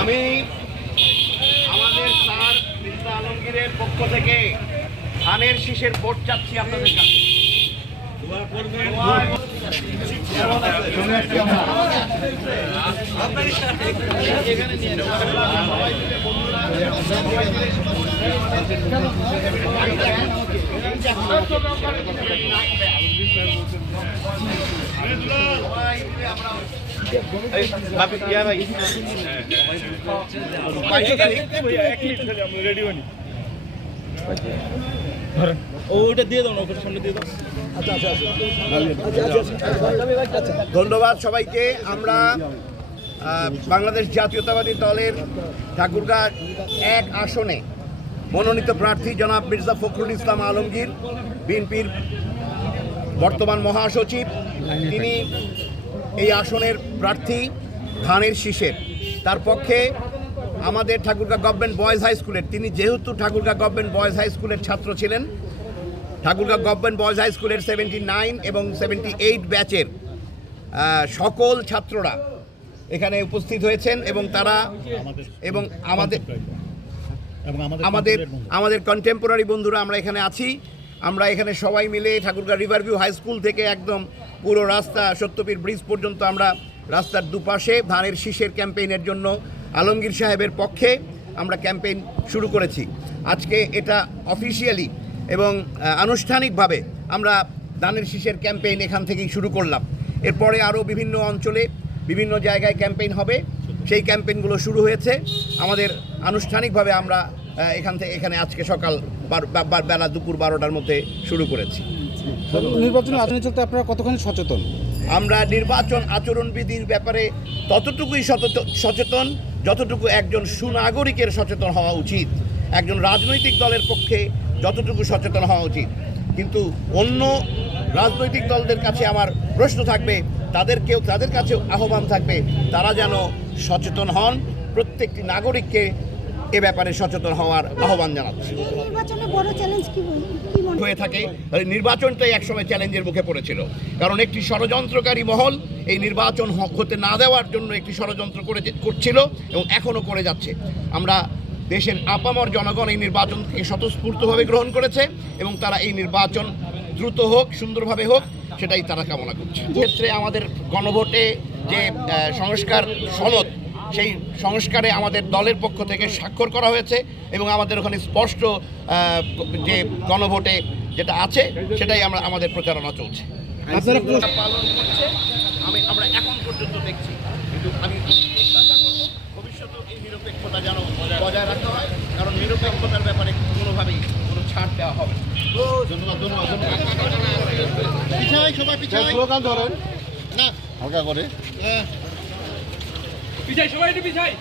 আমি আমাদের স্যার মির্জা আলমগীরের পক্ষ থেকে ধানের শীষের ভোট চাচ্ছি আপনাদের কাছে। ধন্যবাদ সবাইকে। আমরা বাংলাদেশ জাতীয়তাবাদী দলের ঠাকুরগাঁ 1 আসনে মনোনীত প্রার্থী জনাব মির্জা ফখরুল ইসলাম আলমগীর, বিএনপির বর্তমান মহাসচিব, তিনি এই আসনের প্রার্থী ধানের শীষের। তার পক্ষে আমাদের ঠাকুরগাঁ গভর্নমেন্ট বয়েজ হাই স্কুলের, তিনি যেহেতু ঠাকুরগাঁ গভর্নমেন্ট বয়েজ হাই স্কুলের ছাত্র ছিলেন, ঠাকুরগাঁ গভর্নমেন্ট বয়েজ হাই স্কুলের 79 এবং 78 ব্যাচের সকল ছাত্ররা এখানে উপস্থিত হয়েছেন এবং তারা এবং আমাদের কন্টেম্পোরারি বন্ধুরা আমরা এখানে আছি। আমরা এখানে সবাই মিলে ঠাকুরগাঁ রিভারভিউ হাই স্কুল থেকে একদম পুরো রাস্তা সত্যপীর ব্রিজ পর্যন্ত আমরা রাস্তার দুপাশে ধানের শীষের ক্যাম্পেইনের জন্য আলমগীর সাহেবের পক্ষে আমরা ক্যাম্পেইন শুরু করেছি। আজকে এটা অফিসিয়ালি এবং আনুষ্ঠানিকভাবে আমরা ধানের শীষের ক্যাম্পেইন এখান থেকেই শুরু করলাম। এরপরে আরও বিভিন্ন অঞ্চলে বিভিন্ন জায়গায় ক্যাম্পেইন হবে, সেই ক্যাম্পেইনগুলো শুরু হয়েছে। আমাদের আনুষ্ঠানিকভাবে আমরা এখানে আজকে সকাল বেলা দুপুর 12টার মধ্যে শুরু করেছি। নির্বাচনের আচরণ চলতে আপনারা কতখানি সচেতন? আমরা নির্বাচন আচরণবিধির ব্যাপারে ততটুকুই সচেতন যতটুকু একজন সুনাগরিকের সচেতন হওয়া উচিত, একজন রাজনৈতিক দলের পক্ষে যতটুকু সচেতন হওয়া উচিত। কিন্তু অন্য রাজনৈতিক দলদের কাছে আমার প্রশ্ন থাকবে, তাদের কাছে আহ্বান থাকবে, তারা যেন সচেতন হন, প্রত্যেকটি নাগরিককে এ ব্যাপারে সচেতন হওয়ার আহ্বান জানাচ্ছি। হয়ে থাকে নির্বাচনটাই একসময় চ্যালেঞ্জের মুখে পড়েছিল, কারণ একটি ষড়যন্ত্রকারী মহল এই নির্বাচন হতে না দেওয়ার জন্য একটি ষড়যন্ত্র করছিল এবং এখনও করে যাচ্ছে। আমরা দেশের আপামর জনগণ এই নির্বাচনকে স্বতঃস্ফূর্তভাবে গ্রহণ করেছে এবং তারা এই নির্বাচন দ্রুত হোক, সুন্দরভাবে হোক, সেটাই তারা কামনা করছে। ক্ষেত্রে আমাদের গণভোটে যে সংস্কার সনদ, সেই সংস্কারে আমাদের দলের পক্ষ থেকে স্বাক্ষর করা হয়েছে এবং আমাদের ওখানে স্পষ্ট যে গণভোটে যেটা আছে সেটাই আমাদের প্রচারণা চলছে। আপনারা পালন করছে আমরা এখন পর্যন্ত দেখছি, কিন্তু আমি প্রত্যাশা করব ভবিষ্যতেও এই নিরপেক্ষতা যেন বজায় রাখা হয়, কারণ নিরপেক্ষতার ব্যাপারে কোনোভাবেই কোনো ছাড় দেওয়া হবে। ধন্যবাদ। সবাই পিছাই স্লোগান ধরেন না হালকা করে, পিছাই সবাই পিছাই।